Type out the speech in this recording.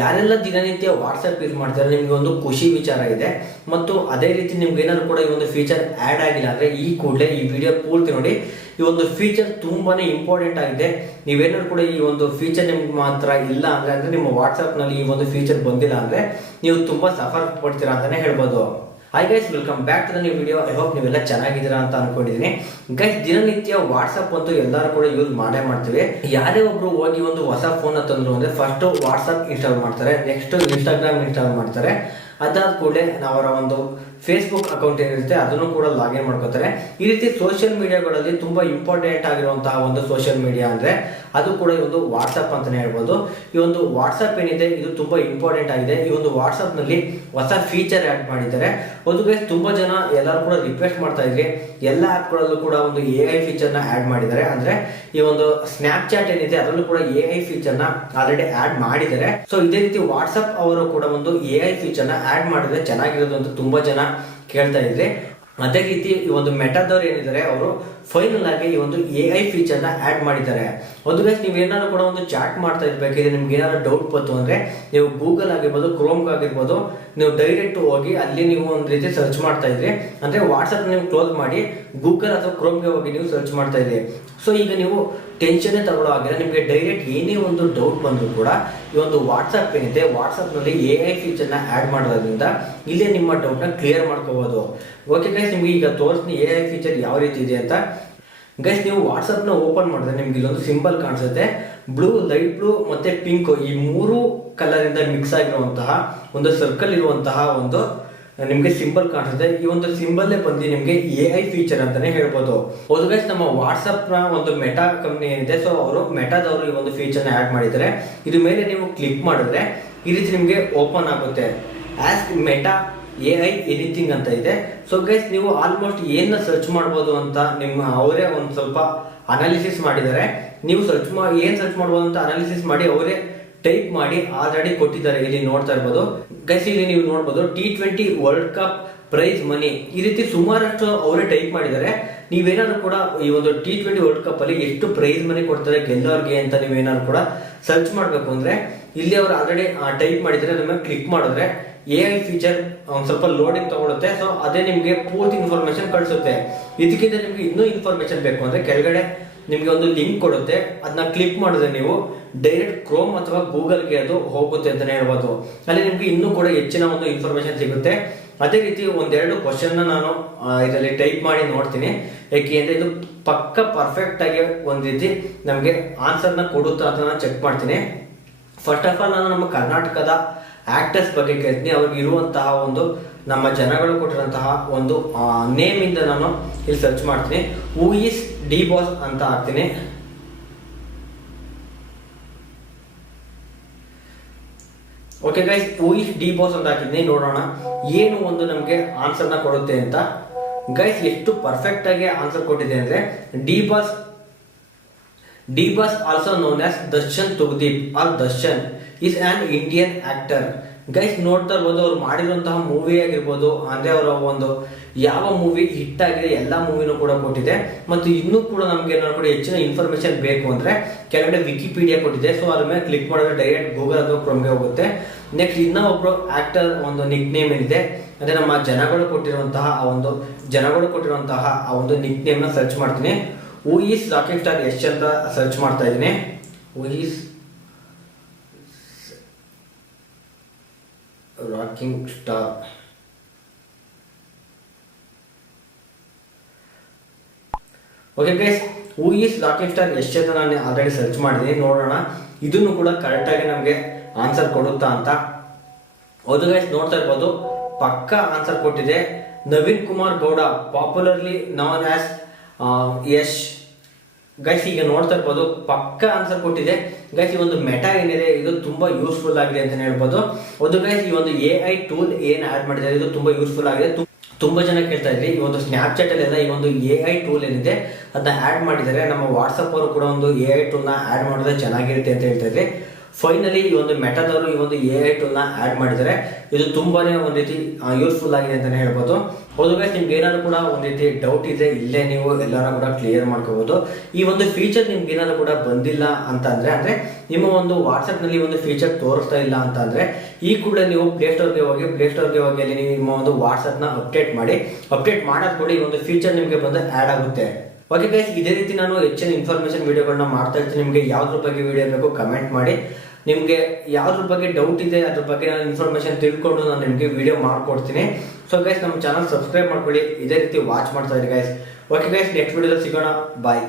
ಯಾರೆಲ್ಲ ದಿನನಿತ್ಯ WhatsApp use ಮಾಡ್ತಾರೆ, ನಿಮಗೆ ಒಂದು ಖುಷಿ ವಿಚಾರ ಇದೆ. ಮತ್ತು ಅದೇ ರೀತಿ ನಿಮ್ಗೆ ಏನಾದ್ರು ಕೂಡ ಈ ಒಂದು ಫೀಚರ್ ಆ್ಯಡ್ ಆಗಿಲ್ಲ ಅಂದರೆ ಈ ಕೂಡಲೇ ಈ ವಿಡಿಯೋ ಪೂರ್ತಿ ನೋಡಿ. ಈ ಒಂದು ಫೀಚರ್ ತುಂಬಾನೇ ಇಂಪಾರ್ಟೆಂಟ್ ಆಗಿದೆ. ನೀವೇನಾದ್ರು ಕೂಡ ಈ ಒಂದು ಫೀಚರ್ ನಿಮ್ಗೆ ಮಾತ್ರ ಇಲ್ಲ ಅಂದ್ರೆ, ಅಂದರೆ ನಿಮ್ಮ ವಾಟ್ಸಪ್ನಲ್ಲಿ ಈ ಒಂದು ಫೀಚರ್ ಬಂದಿಲ್ಲ ಅಂದ್ರೆ, ನೀವು ತುಂಬಾ ಸಫರ್ ಪಡ್ತೀರಾ ಅಂತಲೇ ಹೇಳ್ಬೋದು. Hi guys welcome back to the new video I hope ನೀವೆಲ್ಲ ಚೆನ್ನಾಗಿದ್ದೀರಾ ಅಂತ ಅನ್ಕೊಂಡಿದ್ದೀನಿ. ಗೈಸ್ ದಿನನಿತ್ಯ ವಾಟ್ಸಪ್ ಅಂತೂ ಎಲ್ಲರೂ ಕೂಡ ಯೂಸ್ ಮಾಡೇ ಮಾಡ್ತೀವಿ. ಯಾರೇ ಒಬ್ರು ಹೋಗಿ ಒಂದು ಹೊಸ ಫೋನ್ ತಂದ್ರು ಅಂದ್ರೆ ಫಸ್ಟ್ ವಾಟ್ಸಪ್ ಇನ್ಸ್ಟಾಲ್ ಮಾಡ್ತಾರೆ ನೆಕ್ಸ್ಟ್ ಇನ್ಸ್ಟಾಗ್ರಾಮ್ ಇನ್ಸ್ಟಾಲ್ ಮಾಡ್ತಾರೆ. ಅದಾದ ಕೂಡಲೇ ಅವರ ಒಂದು ಫೇಸ್ಬುಕ್ ಅಕೌಂಟ್ ಏನಿರುತ್ತೆ, ಅದನ್ನು ಕೂಡ ಲಾಗಿನ್ ಮಾಡ್ಕೋತಾರೆ. ಈ ರೀತಿ ಸೋಷಿಯಲ್ ಮೀಡಿಯಾಗಳಲ್ಲಿ ತುಂಬಾ ಇಂಪಾರ್ಟೆಂಟ್ ಆಗಿರುವಂತಹ ಒಂದು ಸೋಷಿಯಲ್ ಮೀಡಿಯಾ ಅಂದ್ರೆ ಅದು ಕೂಡ ಒಂದು ವಾಟ್ಸಪ್ ಅಂತಲೇ ಹೇಳ್ಬೋದು. ಈ ಒಂದು ವಾಟ್ಸಪ್ ಏನಿದೆ, ಇದು ತುಂಬಾ ಇಂಪಾರ್ಟೆಂಟ್ ಆಗಿದೆ. ಈ ಒಂದು ವಾಟ್ಸಪ್ನಲ್ಲಿ ಹೊಸ ಫೀಚರ್ ಆಡ್ ಮಾಡಿದ್ದಾರೆ. ಒಂದು ಗೈಸ್ ತುಂಬಾ ಜನ ಎಲ್ಲರೂ ಕೂಡ ರಿಕ್ವೆಸ್ಟ್ ಮಾಡ್ತಾ ಇದ್ರಿ ಎಲ್ಲ ಆ್ಯಪ್ಗಳಲ್ಲೂ ಕೂಡ ಒಂದು ಎ ಐ ಫೀಚರ್ನ ಆಡ್ ಮಾಡಿದ್ದಾರೆ. ಅಂದ್ರೆ ಈ ಒಂದು ಸ್ನ್ಯಾಪ್ಚಾಟ್ ಏನಿದೆ, ಅದರಲ್ಲೂ ಕೂಡ ಎ ಐ ಫೀಚರ್ನ ಆಲ್ರೆಡಿ ಆಡ್ ಮಾಡಿದ್ದಾರೆ. ಸೊ ಇದೇ ರೀತಿ ವಾಟ್ಸಪ್ ಅವರು ಕೂಡ ಒಂದು ಎ ಐ ಫೀಚರ್ನ ಆಡ್ ಮಾಡಿದ್ರೆ ಚೆನ್ನಾಗಿರೋದು ಅಂತ ತುಂಬ ಜನ ಕೇಳ್ತಾ ಇದ್ರಿ. ಅದೇ ರೀತಿ ಈ ಒಂದು ಮೆಟಾದವ್ರು ಏನಿದ್ದಾರೆ, ಅವರು ಫೈನಲ್ ಆಗಿ ಈ ಒಂದು ಎ ಐ ಫೀಚರ್ನ ಆಡ್ ಮಾಡಿದ್ದಾರೆ. ಒಂದು ನೀವು ಏನಾದ್ರು ಕೂಡ ಒಂದು ಚಾಟ್ ಮಾಡ್ತಾ ಇರ್ಬೇಕಿದ್ರೆ ನಿಮ್ಗೆ ಏನಾದ್ರು ಡೌಟ್ ಬಂತು ಅಂದ್ರೆ, ನೀವು ಗೂಗಲ್ ಆಗಿರ್ಬೋದು ಕ್ರೋಮ್ ಆಗಿರ್ಬೋದು ನೀವು ಡೈರೆಕ್ಟ್ ಹೋಗಿ ಅಲ್ಲಿ ನೀವು ಒಂದು ರೀತಿ ಸರ್ಚ್ ಮಾಡ್ತಾ ಇದ್ರಿ. ಅಂದ್ರೆ ವಾಟ್ಸಪ್ ನೀವು ಕ್ಲೋಸ್ ಮಾಡಿ ಗೂಗಲ್ ಅಥವಾ ಕ್ರೋಮ್ಗೆ ಹೋಗಿ ನೀವು ಸರ್ಚ್ ಮಾಡ್ತಾ ಇದ್ರಿ. ಸೊ ಈಗ ನೀವು ಟೆನ್ಷನ್ ತಗೊಳ್ಳೋ ಆಗಿಲ್ಲ ನಿಮಗೆ ಡೈರೆಕ್ಟ್ ಏನೇ ಒಂದು ಡೌಟ್ ಬಂದರೂ ಕೂಡ ಈ ಒಂದು ವಾಟ್ಸಪ್ ಏನಿದೆ ವಾಟ್ಸಪ್ನಲ್ಲಿ ಎ ಐ ಫೀಚರ್ನ ಆ್ಯಡ್ ಮಾಡೋದ್ರಿಂದ ಇಲ್ಲೇ ನಿಮ್ಮ ಡೌಟ್ನ ಕ್ಲಿಯರ್ ಮಾಡ್ಕೋಬೋದು. ಓಕೆ ಗೈಸ್ ನಿಮಗೆ ಈಗ ತೋರಿಸ್ತೀನಿ ಎ ಐ ಫೀಚರ್ ಯಾವ ರೀತಿ ಇದೆ ಅಂತ. ಗೈಸ್ ನೀವು ವಾಟ್ಸಪ್ನ ಓಪನ್ ಮಾಡಿದ್ರೆ ನಿಮ್ಗೆ ಇಲ್ಲೊಂದು ಸಿಂಬಲ್ ಕಾಣಿಸುತ್ತೆ. ಬ್ಲೂ ಲೈಟ್ ಬ್ಲೂ ಮತ್ತೆ ಪಿಂಕ್ ಈ ಮೂರು ಕಲರಿಂದ ಮಿಕ್ಸ್ ಆಗಿರುವಂತಹ ಒಂದು ಸರ್ಕಲ್ ಇರುವಂತಹ ಒಂದು ನಿಮಗೆ ಸಿಂಬಲ್ ಕಾಣಿಸುತ್ತೆ. ಈ ಒಂದು ಸಿಂಬಲ್ ಬಂದು ನಿಮಗೆ ಎ ಐ ಫೀಚರ್ ಅಂತಾನೆ ಹೇಳ್ಬೋದು. ಹೌದು ಗೈಸ್ ನಮ್ಮ ವಾಟ್ಸಪ್ನ ಒಂದು ಮೆಟಾ ಕಂಪ್ನಿ ಏನಿದೆ ಸೊ ಅವರು ಮೆಟಾದವರು ಈ ಒಂದು ಫೀಚರ್ ಆ್ಯಡ್ ಮಾಡಿದ್ದಾರೆ. ಇದ್ರ ಮೇಲೆ ನೀವು ಕ್ಲಿಕ್ ಮಾಡಿದ್ರೆ ಈ ರೀತಿ ನಿಮ್ಗೆ ಓಪನ್ ಆಗುತ್ತೆ. As Meta A I anything ಅಂತ ಇದೆ. ಸೊ ಗೈಸ್ ನೀವು ಆಲ್ಮೋಸ್ಟ್ ಏನ ಸರ್ಚ್ ಮಾಡ್ಬೋದು ಅಂತ ನಿಮ್ಮ ಅವರೇ ಒಂದು ಸ್ವಲ್ಪ ಅನಾಲಿಸಿಸ್ ಮಾಡಿದ್ದಾರೆ. ನೀವು ಸರ್ಚ್ ಮಾಡಿ ಏನ್ ಸರ್ಚ್ ಮಾಡ್ಬೋದು ಅಂತ ಅನಾಲಿಸಿಸ್ ಮಾಡಿ ಅವರೇ ಟೈಪ್ ಮಾಡಿ ಆಲ್ರೆಡಿ ಕೊಟ್ಟಿದ್ದಾರೆ. ಇಲ್ಲಿ ನೋಡ್ತಾ ಇರ್ಬೋದು. ಗೈಸ್ ಇಲ್ಲಿ ನೀವು ನೋಡ್ಬೋದು T twenty world cup prize money ಈ ರೀತಿ ಸುಮಾರಷ್ಟು ಅವರೇ ಟೈಪ್ ಮಾಡಿದ್ದಾರೆ. ನೀವೇನಾದ್ರು ಕೂಡ ಈ ಒಂದು ಟಿ ಟ್ವೆಂಟಿ ವರ್ಲ್ಡ್ ಕಪ್ ಅಲ್ಲಿ ಎಷ್ಟು ಪ್ರೈಸ್ ಮನಿ ಕೊಡ್ತಾರೆ ಗೆಲ್ಲೋರ್ಗೆ ಅಂತ ನೀವೇನಾದ್ರು ಕೂಡ ಸರ್ಚ್ ಮಾಡಬೇಕು ಅಂದ್ರೆ, ಇಲ್ಲಿ ಅವರು ಆಲ್ರೆಡಿ ಟೈಪ್ ಮಾಡಿದ್ರೆ ಅದನ್ನ ಕ್ಲಿಕ್ ಮಾಡಿದ್ರೆ ಎ ಐ ಫೀಚರ್ ಒಂದು ಸ್ವಲ್ಪ ಲೋಡಿಂಗ್ ತಗೊಳುತ್ತೆ. ಸೊ ಅದೇ ನಿಮಗೆ ಪೂರ್ತಿ ಇನ್ಫಾರ್ಮೇಶನ್ ಕಳಿಸುತ್ತೆ. ಇದಕ್ಕಿಂತ ನಿಮಗೆ ಇನ್ನೂ ಇನ್ಫಾರ್ಮೇಶನ್ ಬೇಕು ಅಂದ್ರೆ ಕೆಳಗಡೆ ನಿಮಗೆ ಒಂದು ಲಿಂಕ್ ಕೊಡುತ್ತೆ. ಅದನ್ನ ಕ್ಲಿಕ್ ಮಾಡಿದ್ರೆ ನೀವು ಡೈರೆಕ್ಟ್ ಕ್ರೋಮ್ ಅಥವಾ ಗೂಗಲ್ಗೆ ಅದು ಹೋಗುತ್ತೆ ಅಂತಲೇ ಹೇಳ್ಬೋದು. ಅಲ್ಲಿ ನಿಮಗೆ ಇನ್ನೂ ಕೂಡ ಹೆಚ್ಚಿನ ಒಂದು ಇನ್ಫಾರ್ಮೇಶನ್ ಸಿಗುತ್ತೆ. ಅದೇ ರೀತಿ ಒಂದೆರಡು ಕ್ವಶನ್ ನಾನು ಇದರಲ್ಲಿ ಟೈಪ್ ಮಾಡಿ ನೋಡ್ತೀನಿ. ಯಾಕೆ ಅಂದರೆ ಇದು ಪಕ್ಕ ಪರ್ಫೆಕ್ಟ್ ಆಗಿ ಒಂದ್ ರೀತಿ ನಮಗೆ ಆನ್ಸರ್ನ ಕೊಡುತ್ತಾ ಅಂತ ನಾನು ಚೆಕ್ ಮಾಡ್ತೀನಿ. ಫಸ್ಟ್ ಆಫ್ ಆಲ್ ನಾನು ನಮ್ಮ ಕರ್ನಾಟಕದ ಆಕ್ಟರ್ಸ್ ಬಗ್ಗೆ ಕೇಳ್ತೀನಿ. ಅವ್ರಿಗೆ ಇರುವಂತಹ ಒಂದು ನಮ್ಮ ಜನಗಳು ಕೊಟ್ಟಿರುವಂತಹ ಒಂದು ನೇಮ್ ಇಂದ ನಾನು ಇಲ್ಲಿ ಸರ್ಚ್ ಮಾಡ್ತೀನಿ. ಹೂ ಈಸ್ ಡಿ ಬಾಸ್ ಅಂತ ಹಾಕ್ತೀನಿ. Okay guys who is D boss ಅಂತ ಹಾಕಿದ್ನಿ. ನೋಡೋಣ. ಏನು ಒಂದು ನಮಗೆ ಆನ್ಸರ್ನ ಕೊಡುತ್ತೆ ಅಂತ. ಗೈಸ್ ಎಷ್ಟು ಪರ್ಫೆಕ್ಟ್ ಆಗಿ ಆನ್ಸರ್ ಕೊಟ್ಟಿದೆ ಅಂದ್ರೆ D boss D boss also known as Darshan Thoogudeep or Darshan is an Indian actor guys ನೋಡ್ತಾ ಇರ್ಬೋದು, ಅವ್ರು ಮಾಡಿರುವಂತಹ ಮೂವಿ ಆಗಿರ್ಬೋದು, ಅಂದ್ರೆ ಅವರ ಒಂದು ಯಾವ ಮೂವಿ ಹಿಟ್ ಆಗಿದೆ, ಎಲ್ಲ ಮೂವಿನೂ ಕೂಡ ಕೊಟ್ಟಿದೆ. ಮತ್ತು ಇನ್ನೂ ಕೂಡ ನಮ್ಗೆ ಏನಾದ್ರು ಕೂಡ ಹೆಚ್ಚಿನ ಇನ್ಫಾರ್ಮೇಶನ್ ಬೇಕು ಅಂದ್ರೆ, ಕೆಳಗಡೆ ವಿಕಿಪೀಡಿಯಾ ಕೊಟ್ಟಿದೆ. ಸೊ ಅದ್ರ ಮೇಲೆ ಕ್ಲಿಕ್ ಮಾಡಿದ್ರೆ ಡೈರೆಕ್ಟ್ ಗೂಗಲ್ ಅಥವಾ ಕ್ರೋಮ್ಗೆ ಹೋಗುತ್ತೆ. ನೆಕ್ಸ್ಟ್ ಇನ್ನೂ ಒಬ್ರು ಆಕ್ಟರ್ ಒಂದು ನಿಕ್ ನೇಮ್ ಏನಿದೆ, ಅಂದ್ರೆ ನಮ್ಮ ಜನಗಳು ಕೊಟ್ಟಿರುವಂತಹ ಆ ಒಂದು, ಜನಗಳು ಕೊಟ್ಟಿರುವಂತಹ ಆ ಒಂದು ನಿಕ್ ನೇಮ್ನ ಸರ್ಚ್ ಮಾಡ್ತೀನಿ. Who is rocket star Yash ಅಂತ ಸರ್ಚ್ ಮಾಡ್ತಾ ಇದ್ದೀನಿ. Who is rocking star. Okay guys who is rocking star ಎಷ್ಟು ಅಂತ ನಾನು ಆಲ್ರೆಡಿ ಸರ್ಚ್ ಮಾಡಿದ್ದೀನಿ ನೋಡೋಣ. ಇದನ್ನು ಕೂಡ ಕರೆಕ್ಟಾಗಿ ನಮಗೆ ಆನ್ಸರ್ ಕೊಡುತ್ತಾ ಅಂತ. ಹೌದು ಗೈಸ್ ನೋಡ್ತಾ ಇರ್ಬೋದು, ಪಕ್ಕ ಆನ್ಸರ್ ಕೊಟ್ಟಿದೆ. Naveen Kumar Gowda popularly known as Yash guys ಈಗ ನೋಡ್ತಾ ಇರ್ಬೋದು, ಪಕ್ಕ ಆನ್ಸರ್ ಕೊಟ್ಟಿದೆ. ಗೈಸ್ ಈ ಒಂದು ಮೆಟಾ ಏನಿದೆ, ಇದು ತುಂಬಾ ಯೂಸ್ಫುಲ್ ಆಗಿದೆ ಅಂತ ಹೇಳ್ಬೋದು. ಒಂದು ಗೈಸ್ ಈ ಒಂದು ಎ ಐ ಟೂಲ್ ಏನ್ ಆಡ್ ಮಾಡಿದ್ದಾರೆ ಇದು ತುಂಬಾ ಯೂಸ್ಫುಲ್ ಆಗಿದೆ. ತುಂಬಾ ಜನ ಕೇಳ್ತಾ ಇದ್ರಿ, ಈ ಒಂದು ಸ್ನ್ಯಾಪ್ಚಾಟ್ ಅಲ್ಲೆಲ್ಲ ಈ ಒಂದು ಎ ಐ ಟೂಲ್ ಏನಿದೆ, ಅದನ್ನ ಆಡ್ ಮಾಡಿದ್ದಾರೆ. ನಮ್ಮ ವಾಟ್ಸಪ್ ಅವರು ಕೂಡ ಒಂದು ಎ ಐ ಟೂಲ್ನ ಆಡ್ ಮಾಡಿದ್ರೆ ಚೆನ್ನಾಗಿರುತ್ತೆ ಅಂತ ಹೇಳ್ತಾ ಇದ್ರಿ. ಫೈನಲಿ ಈ ಒಂದು ಮೆಟಾದವರು ಈ ಒಂದು ಎ ಐ ಟೂಲ್ನ ಆ್ಯಡ್ ಮಾಡಿದ್ದಾರೆ ಇದು ತುಂಬಾನೇ ಒಂದು ರೀತಿ ಯೂಸ್ಫುಲ್ ಆಗಿದೆ ಅಂತಲೇ ಹೇಳ್ಬೋದು. ಹೌದು ಗೈಸ್ ನಿಮ್ಗೆ ಏನಾದ್ರು ಕೂಡ ಒಂದು ರೀತಿ ಡೌಟ್ ಇದೆ ಇಲ್ಲೇ ನೀವು ಎಲ್ಲರೂ ಕೂಡ ಕ್ಲಿಯರ್ ಮಾಡ್ಕೋಬೋದು. ಈ ಒಂದು ಫೀಚರ್ ನಿಮ್ಗೆ ಏನಾದ್ರು ಕೂಡ ಬಂದಿಲ್ಲ ಅಂತ ಅಂದ್ರೆ ನಿಮ್ಮ ಒಂದು ವಾಟ್ಸಪ್ನಲ್ಲಿ ಒಂದು ಫೀಚರ್ ತೋರಿಸ್ತಾ ಇಲ್ಲ ಅಂತ ಈ ಕೂಡ ನೀವು ಪ್ಲೇ ಸ್ಟೋರ್ಗೆ ಹೋಗಿ ಪ್ಲೇ ಸ್ಟೋರ್ಗೆ ಹೋಗಿ ಅಲ್ಲಿ ನಿಮ್ಮ ಒಂದು ವಾಟ್ಸಪ್ನ ಅಪ್ಡೇಟ್ ಮಾಡಿ. ಅಪ್ಡೇಟ್ ಮಾಡೋದ್ ಕೂಡ ಈ ಒಂದು ಫೀಚರ್ ನಿಮಗೆ ಬಂದು ಆ್ಯಡ್ ಆಗುತ್ತೆ. ಓಕೆ ಗೈಸ್ ಇದೇ ರೀತಿ ನಾನು ಹೆಚ್ಚಿನ ಇನ್ಫಾರ್ಮೇಶನ್ ವಿಡಿಯೋಗಳನ್ನ ಮಾಡ್ತಾ ಇರ್ತೀನಿ. ನಿಮಗೆ ಯಾವ್ದ್ರ ಬಗ್ಗೆ ವಿಡಿಯೋ ಬೇಕು ಕಮೆಂಟ್ ಮಾಡಿ. ನಿಮಗೆ ಯಾವ್ದ್ರ ಬಗ್ಗೆ ಡೌಟ್ ಇದೆ, ಅದ್ರ ಬಗ್ಗೆ ನಾನು ಇನ್ಫಾರ್ಮೇಶನ್ ತಿಳ್ಕೊಂಡು ನಾನು ನಿಮಗೆ ವಿಡಿಯೋ ಮಾಡ್ಕೊಡ್ತೀನಿ. ಸೊ ಗೈಸ್ ನಮ್ಮ ಚಾನಲ್ ಸಬ್ಸ್ಕ್ರೈಬ್ ಮಾಡ್ಕೊಳ್ಳಿ. ಇದೇ ರೀತಿ ವಾಚ್ ಮಾಡ್ತಾ ಇರಿ ಗೈಸ್ ಓಕೆ ಗೈಸ್ ನೆಕ್ಸ್ಟ್ ವಿಡಿಯೋದಲ್ಲಿ ಸಿಗೋಣ. ಬಾಯ್